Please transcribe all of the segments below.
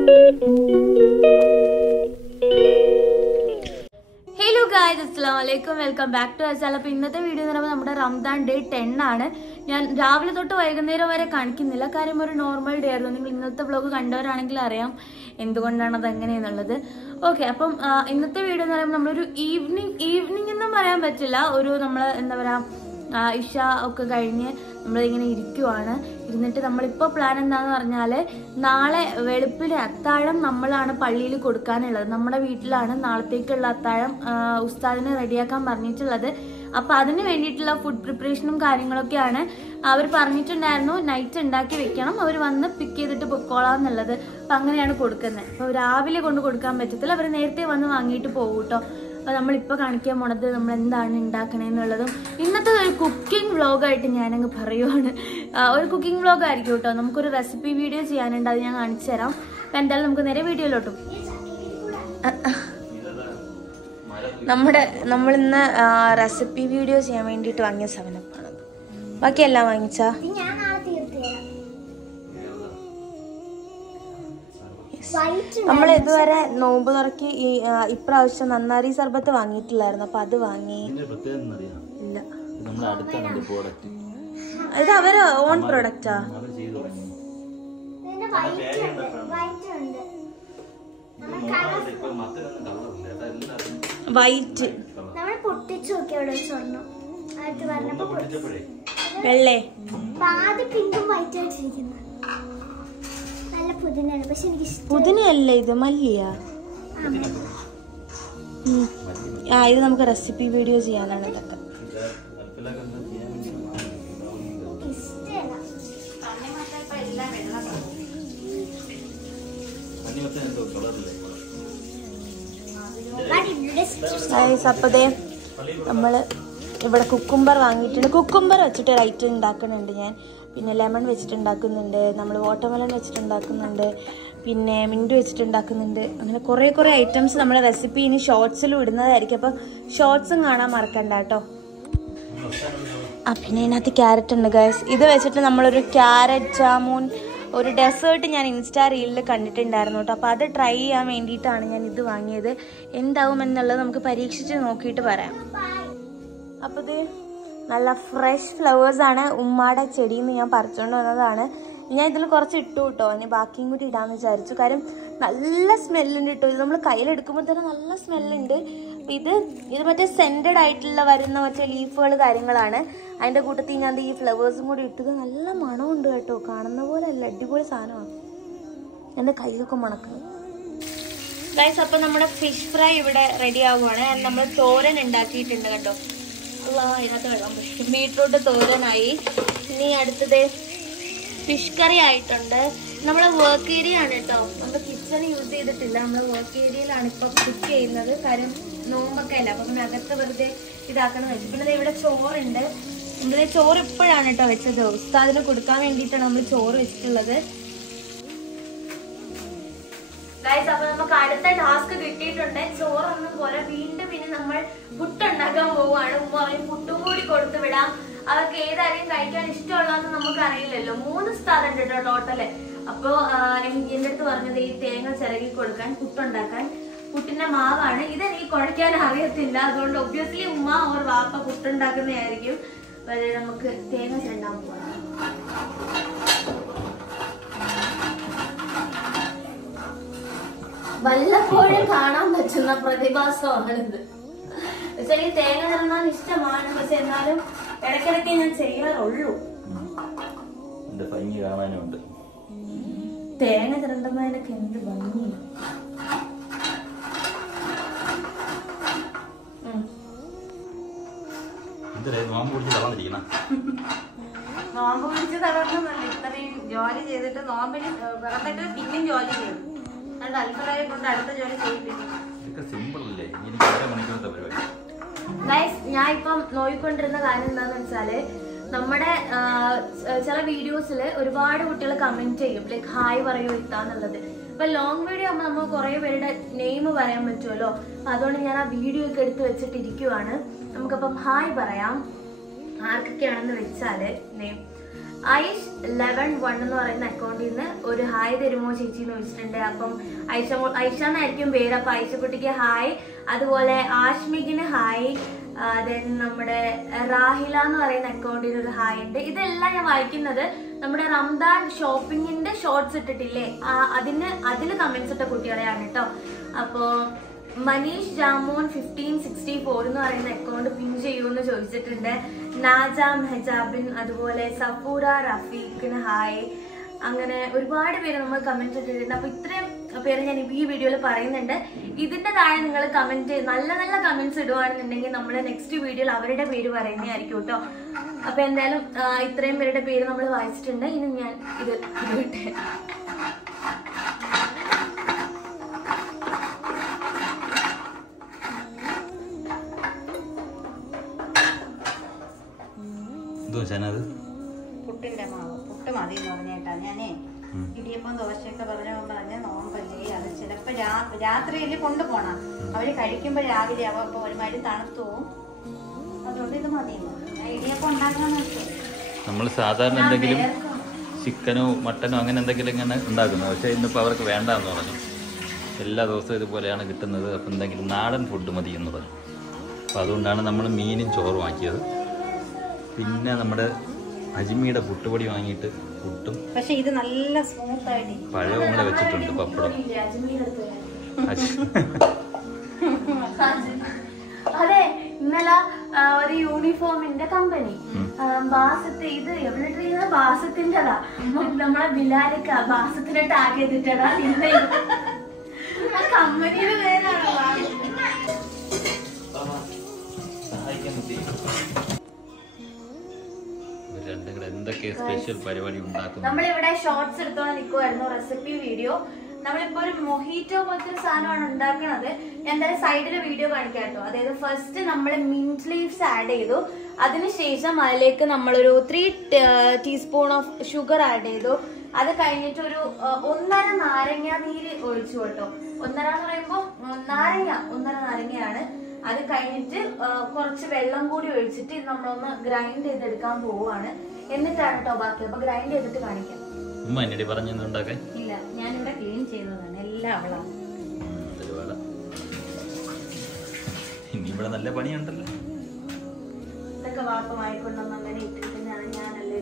Hello guys, assalamualaikum. Welcome back to our channel. അപ്പോൾ ഇന്നത്തെ video എന്ന് പറയുമ്പോൾ നമ്മുടെ റംദാൻ ഡേ 10 ആണ്. ഞാൻ രാവിലെ തൊട്ട് വൈകുന്നേരം വരെ കാണിക്കുന്നില്ല, കാര്യം ഒരു നോർമൽ ഡേ ആയിരുന്നു. നിങ്ങൾ ഇന്നത്തെ വ്ലോഗ് കണ്ടവരാണെങ്കിൽ അറിയാം എന്തുകൊണ്ടാണ് അത് എങ്ങനെയെന്നുള്ളത്. ഓക്കെ, അപ്പം ഇന്നത്തെ വീഡിയോ എന്ന് പറയുമ്പോൾ നമ്മളൊരു ഈവനിങ് എന്നും പറയാൻ പറ്റില്ല, ഒരു നമ്മൾ എന്താ പറയുക ഇഷ ഒക്കെ കഴിഞ്ഞ് നമ്മളിങ്ങനെ ഇരിക്കുവാണ്. ഇരുന്നിട്ട് നമ്മളിപ്പോൾ പ്ലാൻ എന്താണെന്ന് പറഞ്ഞാൽ നാളെ വെളുപ്പിലെ അത്താഴം നമ്മളാണ് പള്ളിയിൽ കൊടുക്കാനുള്ളത്. നമ്മുടെ വീട്ടിലാണ് നാളത്തേക്കുള്ള അത്താഴം ഉസ്താദിന് റെഡിയാക്കാൻ പറഞ്ഞിട്ടുള്ളത്. അപ്പം അതിന് വേണ്ടിയിട്ടുള്ള ഫുഡ് പ്രിപ്പറേഷനും കാര്യങ്ങളൊക്കെയാണ്. അവർ പറഞ്ഞിട്ടുണ്ടായിരുന്നു നൈറ്റ് ഉണ്ടാക്കി വെക്കണം, അവർ വന്ന് പിക്ക് ചെയ്തിട്ട് പൊക്കോളാം എന്നുള്ളത്. അപ്പം അങ്ങനെയാണ് കൊടുക്കുന്നത്. അപ്പോൾ രാവിലെ കൊണ്ട് കൊടുക്കാൻ പറ്റത്തില്ല, അവർ നേരത്തെ വന്ന് വാങ്ങിയിട്ട് പോകും കേട്ടോ. അപ്പോൾ നമ്മളിപ്പോൾ കാണിക്കാൻ പോണത് നമ്മൾ എന്താണ് ഉണ്ടാക്കണേന്നുള്ളതും ഇന്നത്തെ ഒരു കുക്കിംഗ് വ്ളോഗായിട്ട് ഞാനങ്ങ് പറയുവാണ്. ഒരു കുക്കിംഗ് വ്ളോഗ് ആയിരിക്കും കേട്ടോ. നമുക്കൊരു റെസിപ്പി വീഡിയോ ചെയ്യാനുണ്ട്, അത് ഞാൻ കാണിച്ചു തരാം. അപ്പം എന്തായാലും നമുക്ക് നേരെ വീഡിയോയിലോട്ടും. നമ്മളിന്ന് റെസിപ്പി വീഡിയോ ചെയ്യാൻ വേണ്ടിയിട്ട് വാങ്ങിയ സാധനമാണ്. ബാക്കിയെല്ലാം വാങ്ങിച്ചാ നമ്മൾ ഇതുവരെ നോമ്പ് തുറക്കി ഇപ്രാവശ്യം നന്നാരി സർബത്ത് വാങ്ങിയിട്ടില്ലായിരുന്നു. അപ്പൊ അത് വാങ്ങി. ഇല്ല, ഇത് അവര് ഓൺ പ്രൊഡക്റ്റാ. വൈറ്റ് വെള്ളേ പുതിനയല്ലേ ഇത്, മല്ലിയാ? ഇത് നമുക്ക് റെസിപ്പി വീഡിയോ ചെയ്യാനാണ് ഇതൊക്കെ. അപ്പതേ നമ്മള് ഇവിടെ കുക്കുംബർ വാങ്ങിയിട്ടുണ്ട്. കുക്കുംബർ വെച്ചിട്ട് ഒരു ഐറ്റം ഉണ്ടാക്കുന്നുണ്ട് ഞാൻ. പിന്നെ ലെമൺ വെച്ചിട്ടുണ്ടാക്കുന്നുണ്ട്, നമ്മൾ വാട്ടർമെലൺ വെച്ചിട്ടുണ്ടാക്കുന്നുണ്ട്, പിന്നെ മിൻറ്റ് വെച്ചിട്ടുണ്ടാക്കുന്നുണ്ട്. അങ്ങനെ കുറേ ഐറ്റംസ് നമ്മുടെ റെസിപ്പി ഇനി ഷോർട്സിലും ഇടുന്നതായിരിക്കും. അപ്പം ഷോർട്സും കാണാൻ മറക്കണ്ട കേട്ടോ. പിന്നെ ഇതിനകത്ത് ക്യാരറ്റ് ഉണ്ട് ഗൈസ്. ഇത് വെച്ചിട്ട് നമ്മളൊരു ക്യാരറ്റ് ജാമൂൻ ഒരു ഡെസേർട്ട് ഞാൻ ഇൻസ്റ്റാ റീലിൽ കണ്ടിട്ടുണ്ടായിരുന്നു കേട്ടോ. അപ്പോൾ അത് ട്രൈ ചെയ്യാൻ വേണ്ടിയിട്ടാണ് ഞാൻ ഇത് വാങ്ങിയത്. എന്താവും എന്നുള്ളത് നമുക്ക് പരീക്ഷിച്ച് നോക്കിയിട്ട് പറയാം. അപ്പോൾ ഇത് നല്ല ഫ്രഷ് ഫ്ലവേഴ്സാണ്, ഉമ്മാടെ ചെടിയിൽ നിന്ന് ഞാൻ പറിച്ചുകൊണ്ട് വന്നതാണ്. ഞാൻ ഇതിൽ കുറച്ച് ഇട്ടു കേട്ടോ, ഇനി ബാക്കിയും കൂടി ഇടാമെന്ന് വിചാരിച്ചു. കാര്യം നല്ല സ്മെല്ലുണ്ട് കേട്ടോ. ഇത് നമ്മൾ കയ്യിലെടുക്കുമ്പോൾ തന്നെ നല്ല സ്മെല്ലുണ്ട്. അപ്പം ഇത് മറ്റേ സെൻറ്റഡ് ആയിട്ടുള്ള വരുന്ന മറ്റേ ലീഫുകൾ കാര്യങ്ങളാണ്. അതിൻ്റെ കൂട്ടത്തിൽ ഞാൻ ഈ ഫ്ലവേഴ്സും കൂടി ഇട്ടത് നല്ല മണമുണ്ട് കേട്ടോ. കാണുന്ന പോലെ അല്ല, അടിപൊളി സാധനമാണ്. എൻ്റെ കയ്യിലൊക്കെ മണക്കുന്നത് ഗൈസ്. അപ്പം നമ്മുടെ ഫിഷ് ഫ്രൈ ഇവിടെ റെഡി ആവുകയാണ്. നമ്മൾ തോരൻ ഉണ്ടാക്കിയിട്ടുണ്ട് കേട്ടോ. അതിനകത്ത് വെള്ളം പോയി. ബീട്രൂട്ട് തോരനായി. ഇനി അടുത്തത് ഫിഷ് കറി ആയിട്ടുണ്ട്. നമ്മളെ വർക്ക് ഏരിയ ആണ് കേട്ടോ. നമ്മൾ കിച്ചൺ യൂസ് ചെയ്തിട്ടില്ല, നമ്മൾ വർക്ക് ഏരിയയിലാണ് ഇപ്പം കുക്ക് ചെയ്യുന്നത്. കാര്യം നോമ്പൊക്കെ അല്ല, അപ്പം പിന്നെ അകത്ത് വെറുതെ ഇതാക്കണം വെച്ചു. പിന്നെ ഇവിടെ ചോറുണ്ട്. നമ്മൾ ചോറ് ഇപ്പോഴാണ് കേട്ടോ വെച്ചത്. ഉസ്താദിന് കൊടുക്കാൻ വേണ്ടിയിട്ടാണ് നമ്മൾ ചോറ് വെച്ചിട്ടുള്ളത്. ഗൈസ്, അപ്പൊ നമുക്ക് അടുത്ത ടാസ്ക് കിട്ടിയിട്ടുണ്ട്. ചോറൊന്നും പോലെ വീണ്ടും പിന്നെ നമ്മൾ പുട്ടുണ്ടാക്കാൻ പോവുകയാണ്. ഉമ്മ പറയും പുട്ടും കൂടി കൊടുത്തു വിടാം, അവർക്ക് ഏതായാലും കഴിക്കാൻ ഇഷ്ടമുള്ളതെന്ന് നമുക്ക് അറിയില്ലല്ലോ. 3 സ്ഥാനം ഉണ്ട് കേട്ടോ ടോട്ടല്. അപ്പൊ എന്റെ അടുത്ത് പറഞ്ഞത് ഈ തേങ്ങ ചിരകി കൊടുക്കാൻ, പുട്ടുണ്ടാക്കാൻ. പുട്ടിന്റെ മാവാണ് ഇതെനിക്ക് കുഴയ്ക്കാൻ അറിയത്തില്ല, അതുകൊണ്ട് ഒബ്വിയസ്ലി ഉമ്മ ഓർ വാപ്പ പുട്ടുണ്ടാക്കുന്നതായിരിക്കും. നമുക്ക് തേങ്ങ ചിരണ്ടാൻ പോവാം. വല്ലപ്പോഴും കാണാൻ പറ്റുന്ന പ്രതിഭാസമാണിത്. പക്ഷെ എനിക്ക് തേങ്ങ ചിരണ്ടാൻ ഇഷ്ടമാണ്, പക്ഷെ എന്നാലും ഇടയ്ക്കിടയ്ക്ക് ഞാൻ ചെയ്യാറുള്ളൂ. തേങ്ങ ചിരണ്ടുന്നതിനൊക്കെ എന്ത് ഭംഗിയാണ്. നോമ്പ് പിടിച്ച് തളർന്നല്ല, ഇത്രയും ജോലി ചെയ്തിട്ട് നോമ്പിന് വിറന്നിട്ട് പിന്നെയും ജോലി ചെയ്യും. അത് അൽഫലയെ കൊണ്ട് അടുത്ത ജോലി ചെയ്യിപ്പിക്കും. ഞാൻ ഇപ്പം നോക്കിക്കൊണ്ടിരുന്ന കാര്യം എന്താന്ന് വെച്ചാല്, നമ്മുടെ ചില വീഡിയോസിൽ ഒരുപാട് കുട്ടികൾ കമന്റ് ചെയ്യും, ലൈക്ക് ഹായ് പറയൂ ഇത്താന്നുള്ളത്. അപ്പൊ ലോങ് വീഡിയോ ആകുമ്പോൾ നമ്മൾ കുറെ പേരുടെ നെയിം പറയാൻ പറ്റുമല്ലോ. അതുകൊണ്ട് ഞാൻ ആ വീഡിയോ ഒക്കെ എടുത്ത് വെച്ചിട്ടിരിക്കുവാണ്. നമുക്കപ്പം ഹായ് പറയാം. ആർക്കൊക്കെയാണെന്ന് വെച്ചാല് നെയിം ഐഷ് 11 എന്ന് പറയുന്ന അക്കൗണ്ടിൽ നിന്ന് ഒരു ഹായ് തരുമോ ചേച്ചി എന്ന് ചോദിച്ചിട്ടുണ്ട്. അപ്പം ഐഷ എന്നായിരിക്കും പേര്. അപ്പൊ ഐഷക്കുട്ടിക്ക് ഹായ്. അതുപോലെ ആഷ്മികിന് ഹായ്. ദെൻ നമ്മുടെ റാഹില എന്ന് പറയുന്ന അക്കൗണ്ടിൽ ഒരു ഹായ് ഉണ്ട്. ഇതെല്ലാം ഞാൻ വായിക്കുന്നത് നമ്മുടെ റംദാൻ ഷോപ്പിങ്ങിന്റെ ഷോർട്സ് ഇട്ടിട്ടില്ലേ, അതിൽ കമന്റ്സ് ഇട്ട കുട്ടികളെയാണ് കേട്ടോ. അപ്പോ മനീഷ് ജാമോൻ 1564 എന്ന് പറയുന്ന അക്കൗണ്ട് പിൻ ചെയ്യുമെന്ന് ചോദിച്ചിട്ടുണ്ട്. നാജ മെഹജാബിൻ, അതുപോലെ സഫൂറ റഫീഖിന് ഹായ്. അങ്ങനെ ഒരുപാട് പേര് നമ്മൾ കമന്റ് ഇട്ടിട്ടുണ്ട്. അപ്പൊ ഇത്രയും പേര് ഞാൻ ഈ വീഡിയോയിൽ പറയുന്നുണ്ട്. ഇതിന്റെ താഴെ നിങ്ങൾ കമന്റ് നല്ല നല്ല കമന്റ്സ് ഇടുവാണെന്നുണ്ടെങ്കിൽ നമ്മൾ നെക്സ്റ്റ് വീഡിയോയിൽ അവരുടെ പേര് പറയുന്നതായിരിക്കും കേട്ടോ. അപ്പൊ എന്തായാലും ഇത്രയും പേരുടെ പേര് നമ്മൾ വായിച്ചിട്ടുണ്ട്. ഇനി ഞാൻ ഇത് വിട്ടെ. പുട്ടിന്റെ മാവ് പുട്ട് മതി എന്ന് പറഞ്ഞേട്ടാ. ഞാനേ ഇടിയപ്പം ദോശയൊക്കെ പറഞ്ഞ നോമ്പല്ലേ, അത് ചിലപ്പോ രാത്രിയിൽ കൊണ്ടുപോണം. അവര് കഴിക്കുമ്പോ രാവിലെ ആവും. അപ്പൊ ഒരുമാതിരി തണുത്തു പോവും. അതുകൊണ്ട് ഇത് മതി. ഞാൻ ഇടിയപ്പം ഉണ്ടാക്കണം. നമ്മൾ സാധാരണ എന്തെങ്കിലും ചിക്കനോ മട്ടനോ അങ്ങനെ എന്തെങ്കിലും ഇങ്ങനെ ഉണ്ടാക്കുന്നത്. പക്ഷേ ഇന്നിപ്പോൾ അവർക്ക് വേണ്ടാന്ന് പറഞ്ഞു. എല്ലാ ദിവസവും ഇതുപോലെയാണ് കിട്ടുന്നത്. അപ്പം എന്തെങ്കിലും നാടൻ ഫുഡ് മതി എന്ന് പറഞ്ഞു. അപ്പോൾ അതുകൊണ്ടാണ് നമ്മൾ മീനും ചോറും ആക്കിയത്. പിന്നെ നമ്മുടെ അജ്മിയുടെ പുട്ടുപൊടി വാങ്ങിയിട്ട് പുട്ടും, പക്ഷെ ഇത് നല്ല സ്മൂത്ത് ആയിട്ട് പഴവും കൂടെ വെച്ചിട്ടുണ്ട്. പപ്പടം. അതെ, ഇന്നലെ ഒരു യൂണിഫോമിന്റെ കമ്പനി ബാസത്ത്, ഇത് എവിടെ ബാസത്തിൻ്റെതാ. നമ്മളെ ബിലാലിക്ക ബാസത്തിനെ ടാഗ് ചെയ്തിട്ടടാ. കമ്പനിയുടെ പേരാണോ? നമ്മളിവിടെ ഷോർട്സ് എടുത്തോണ്ട് നിൽക്കുമായിരുന്നു, റെസിപ്പി വീഡിയോ. നമ്മളിപ്പോ ഒരു മൊഹീറ്റോ പോലത്തെ ഒരു സാധനമാണ് ഉണ്ടാക്കുന്നത്. എന്തായാലും സൈഡില് വീഡിയോ കാണിക്കാം കേട്ടോ. അതായത് ഫസ്റ്റ് നമ്മൾ മിന്റ് ലീവ്സ് ആഡ് ചെയ്തു. അതിനുശേഷം അതിലേക്ക് നമ്മളൊരു 3 ടീസ്പൂൺ ഓഫ് ഷുഗർ ആഡ് ചെയ്തു. അത് കഴിഞ്ഞിട്ട് ഒരു 1.5 നാരങ്ങ നീര് ഒഴിച്ചു കേട്ടോ. 1.5 എന്ന് പറയുമ്പോ 1.5 നാരങ്ങയാണ്. അത് കഴിഞ്ഞിട്ട് കുറച്ച് വെള്ളം കൂടി ഒഴിച്ചിട്ട് നമ്മളൊന്ന് ഗ്രൈൻഡ് ചെയ്തെടുക്കാൻ പോവാണ്. എന്നിട്ടാണ് കേട്ടോ ബാക്കി. അപ്പൊ ഗ്രൈൻഡ് ചെയ്തിട്ട് കാണിക്കാം. ഇല്ല, ഞാനിവിടെ ക്ലീൻ ചെയ്തതാണ് എല്ലാം. അവളാണ് ഇവിടെ നല്ല പണിയുണ്ടല്ലോ. ഇതൊക്കെ വാപ്പമായിക്കൊണ്ടൊന്നും അങ്ങനെ ഇട്ടിട്ടാണ് ഞാനല്ലേ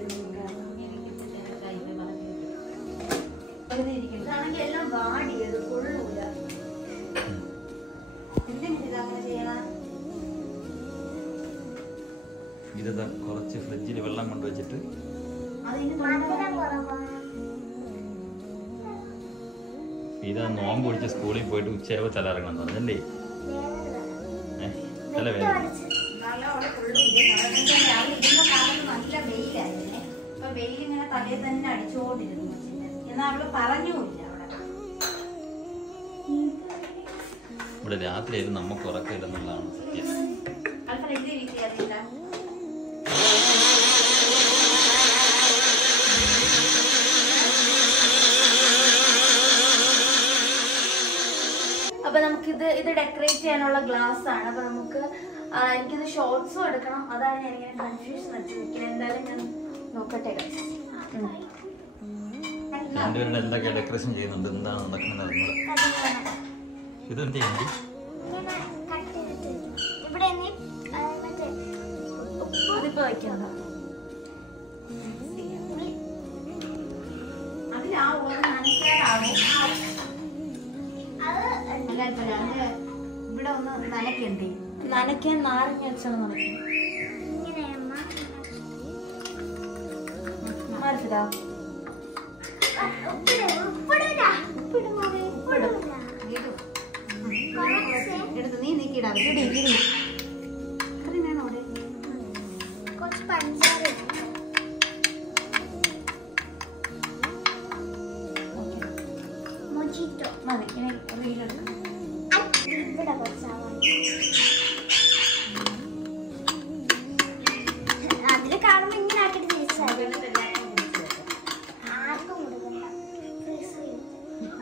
ഇതാണെങ്കിൽ എല്ലാം വാടിയത് കൊള്ളൂല. ഇത് കുറച്ച് ഫ്രിഡ്ജിൽ വെള്ളം കൊണ്ടുവച്ചിട്ട് ഇതാ നോമ്പ് പിടിച്ച് സ്കൂളിൽ പോയിട്ട് ഉച്ചയാവുമ്പോൾ തലയിറങ്ങണം എന്ന് പറഞ്ഞല്ലേ. തല വേദന. നല്ല വെയിലായിരുന്നേ. അപ്പൊ വെയിലിങ്ങനെ തലയിൽ തന്നെ അടിച്ചുകൊണ്ടിരുന്നു. എന്നാ അവള് പറഞ്ഞുമില്ല. ഇവിടെ രാത്രിയായാലും നമുക്ക് ഉറക്കമില്ലെന്നുള്ളതാണ് സത്യം. അപ്പൊ നമുക്കിത് ഡെക്കറേറ്റ് ചെയ്യാനുള്ള ഗ്ലാസ് ആണ്. അപ്പൊ നമുക്ക് എനിക്കിത് ഷോർട്സും എടുക്കണം. അതാണ് ഞാനിങ്ങനെ കൺഫ്യൂഷൻ വെച്ചിരിക്കുന്നത്. എന്തായാലും ഞാൻ നോക്കട്ടെ. രണ്ടുപേരുടെ എന്തൊക്കെ ഡെക്കറേഷൻ ചെയ്യുന്നുണ്ട്, എന്താണ് നടക്കുന്നത്. ഇതെന്ത് ചെയ്യുന്നത്? ഇതിപ്പോ വയ്ക്കണ്ട. ഇവിടെ ഒന്ന് നനയ്ക്കണ്ടേ? നനയ്ക്കാൻ നാരങ്ങ വെച്ചാണ് നനയ്ക്കും. എടുത്ത് നീ നീക്കിടാ. അത്രയും വേണം അവിടെ. കുറച്ച് പഞ്ചാര മൊജിറ്റോ മതി. ഇനി റീലെടുക്കാം. ഇവിടെ കുറച്ചാവാൻ അതിൽ കാണുമ്പോ ഇങ്ങനെ ആക്കിട്ട് തിരിച്ചാൽ ആർക്കും കൊടുക്കണ്ട.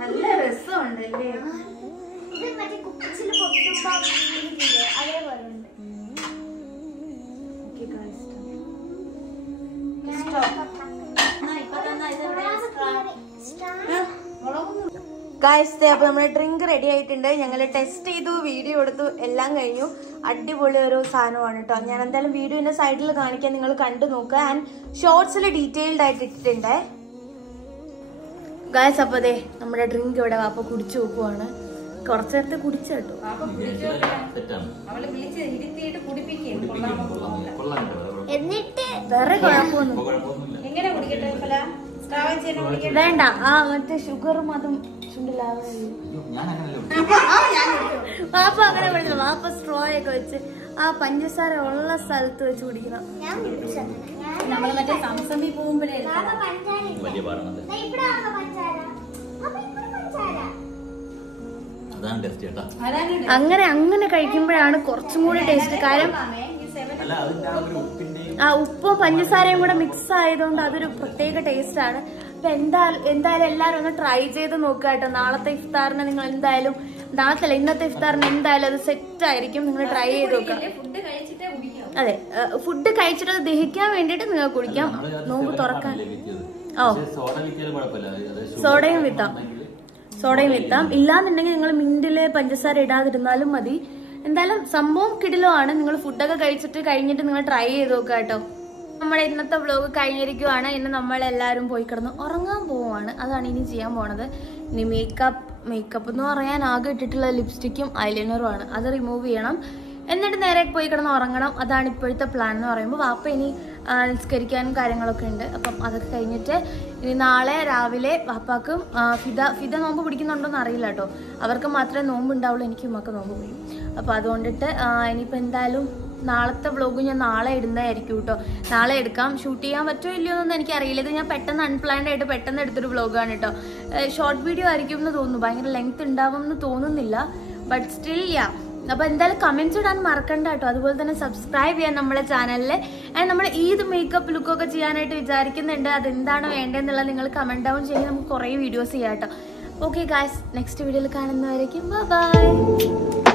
നല്ല രസമുണ്ടല്ലേ. ഇത് മറ്റേ കുപ്പിച്ചില് പൊട്ടുമ്പോ അതേപോലെ ഉണ്ട്. സ്റ്റോപ്പ്. ഗായ്സ് അപ്പൊ നമ്മുടെ ഡ്രിങ്ക് റെഡി ആയിട്ടുണ്ട്. ഞങ്ങൾ ടെസ്റ്റ് ചെയ്തു, വീഡിയോ എടുത്തു, എല്ലാം കഴിഞ്ഞു. അടിപൊളി ഒരു സാധനമാണ് കേട്ടോ. ഞാൻ എന്തായാലും വീഡിയോന്റെ സൈഡിൽ കാണിക്കാൻ, നിങ്ങൾ കണ്ടു നോക്കുക. ആൻഡ് ഷോർട്സിൽ ഡീറ്റെയിൽഡ് ആയിട്ട് ഇട്ടിട്ടുണ്ട് ഗായ്സ്. അപ്പൊ അതെ നമ്മുടെ ഡ്രിങ്ക് ഇവിടെ വാപ്പ കുടിച്ചു നോക്കുവാണ്. കുറച്ചു നേരത്തെ കുടിച്ചു കേട്ടോ. എന്നിട്ട് വേറെ കുഴപ്പമൊന്നും വേണ്ട. ആ മറ്റേ ഷുഗറും അതും വാപ്പ അങ്ങനെ വിളിക്കണം. വാപ്പ സ്ട്രോ ഒക്കെ വെച്ച് ആ പഞ്ചസാര ഉള്ള സ്ഥലത്ത് വെച്ച് കുടിക്കണം. നമ്മള് മറ്റേ സംസമി പോകുമ്പോഴേ അങ്ങനെ അങ്ങനെ കഴിക്കുമ്പോഴാണ് കുറച്ചും കൂടി ടേസ്റ്റ്. കാര്യം ആ ഉപ്പും പഞ്ചസാരയും കൂടെ മിക്സ് ആയതുകൊണ്ട് അതൊരു പ്രത്യേക ടേസ്റ്റ് ആണ്. അപ്പൊ എന്തായാലും എല്ലാരും ഒന്ന് ട്രൈ ചെയ്ത് നോക്കുക കേട്ടോ. നാളത്തെ ഇഫ്താറിന് നിങ്ങൾ എന്തായാലും, നാളത്തെ ഇന്നത്തെ ഇഫ്താറിന് എന്തായാലും അത് സെറ്റ് ആയിരിക്കും. നിങ്ങൾ ട്രൈ ചെയ്ത് നോക്കുക. അതെ, ഫുഡ് കഴിച്ചിട്ട് അത് ദഹിക്കാൻ വേണ്ടിട്ട് നിങ്ങൾ കുടിക്കാം. നോമ്പ് തുറക്കാൻ സോഡയും വിത്താം. ഇല്ലാന്നുണ്ടെങ്കിൽ നിങ്ങൾ മിന്റില് പഞ്ചസാര ഇടാതിരുന്നാലും മതി. എന്തായാലും സംഭവം കിടിലോ ആണ്. നിങ്ങൾ ഫുഡൊക്കെ കഴിഞ്ഞിട്ട് നിങ്ങൾ ട്രൈ ചെയ്ത് നോക്കുക കേട്ടോ. നമ്മുടെ ഇന്നത്തെ വ്ലോഗ് കഴിഞ്ഞിരിക്കുവാണ്. ഇന്ന് നമ്മളെല്ലാവരും പോയി കിടന്ന് ഉറങ്ങാൻ പോവുകയാണ്. അതാണ് ഇനി ചെയ്യാൻ പോണത്. ഇനി മേക്കപ്പ് എന്ന് പറയാൻ ആകെ ഇട്ടിട്ടുള്ള ലിപ്സ്റ്റിക്കും ഐലൈനറും ആണ്. അത് റിമൂവ് ചെയ്യണം. എന്നിട്ട് നേരെ പോയി കിടന്ന് ഉറങ്ങണം. അതാണ് ഇപ്പോഴത്തെ പ്ലാൻ എന്ന് പറയുമ്പോൾ. വാപ്പ ഇനി നിസ്കരിക്കാനും കാര്യങ്ങളൊക്കെ ഉണ്ട്. അപ്പം അതൊക്കെ കഴിഞ്ഞിട്ട് ഇനി നാളെ രാവിലെ വാപ്പാക്കും ഫിദ നോമ്പ് പിടിക്കുന്നുണ്ടോന്ന് അറിയില്ല കേട്ടോ. അവർക്ക് മാത്രമേ നോമ്പ് ഉണ്ടാവുള്ളൂ, എനിക്ക് ഉമ്മക്ക് നോമ്പ് പിടിക്കും. അപ്പം അതുകൊണ്ടിട്ട് ഇനിയിപ്പോൾ എന്തായാലും നാളത്തെ വ്ലോഗ് ഞാൻ നാളെ ഇടുന്നതായിരിക്കും കേട്ടോ. നാളെ എടുക്കാം. ഷൂട്ട് ചെയ്യാൻ പറ്റുമോ ഇല്ലയോ എന്നൊന്നും എനിക്കറിയില്ല. ഇത് ഞാൻ പെട്ടെന്ന് അൺപ്ലാൻഡ് ആയിട്ട് പെട്ടെന്ന് എടുത്തൊരു വ്ലോഗാണ് കേട്ടോ. ഷോർട്ട് വീഡിയോ ആയിരിക്കും എന്ന് തോന്നുന്നു. ഭയങ്കര ലെങ്ത് ഉണ്ടാവും എന്ന് തോന്നുന്നില്ല. ബട്ട് സ്റ്റിൽ അപ്പൊ എന്തായാലും കമന്റ്സ് ഇടാൻ മറക്കണ്ട കേട്ടോ. അതുപോലെ തന്നെ സബ്സ്ക്രൈബ് ചെയ്യാൻ നമ്മളെ ചാനലില്. ആൻഡ് നമ്മൾ ഈദ് മേക്കപ്പ് ലുക്കൊക്കെ ചെയ്യാനായിട്ട് വിചാരിക്കുന്നുണ്ട്. അതെന്താണ് വേണ്ടതെന്നുള്ളത് നിങ്ങൾ കമന്റ് ഡൗൺ ചെയ്ത് നമുക്ക് കുറേ വീഡിയോസ് ചെയ്യാം കേട്ടോ. ഓക്കെ ഗായ്സ്, നെക്സ്റ്റ് വീഡിയോയിൽ കാണുന്നവരേക്കും ബൈ.